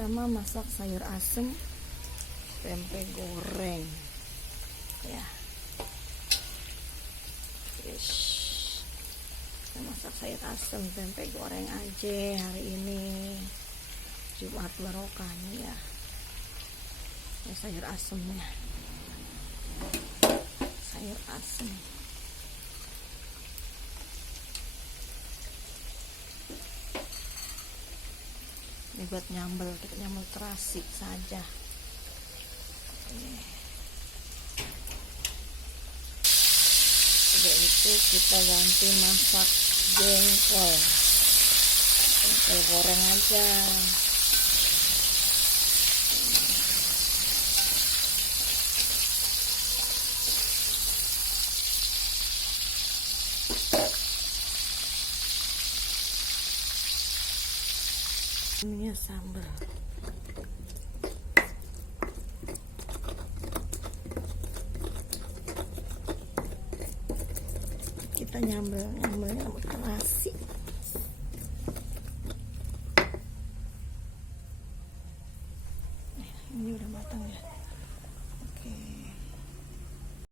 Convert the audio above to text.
Pertama masak sayur asem tempe goreng ya. Yes. Kita masak sayur asem tempe goreng aja hari ini, Jumat Barokah nih ya. Ini sayur asemnya, sayur asem. Ini buat nyambel, kita nyambel terasi saja. Udah itu kita ganti masak jengkol, jengkol goreng aja. Ininya sambal. Kita nyambelnya pakai nasi. Ini udah matang ya.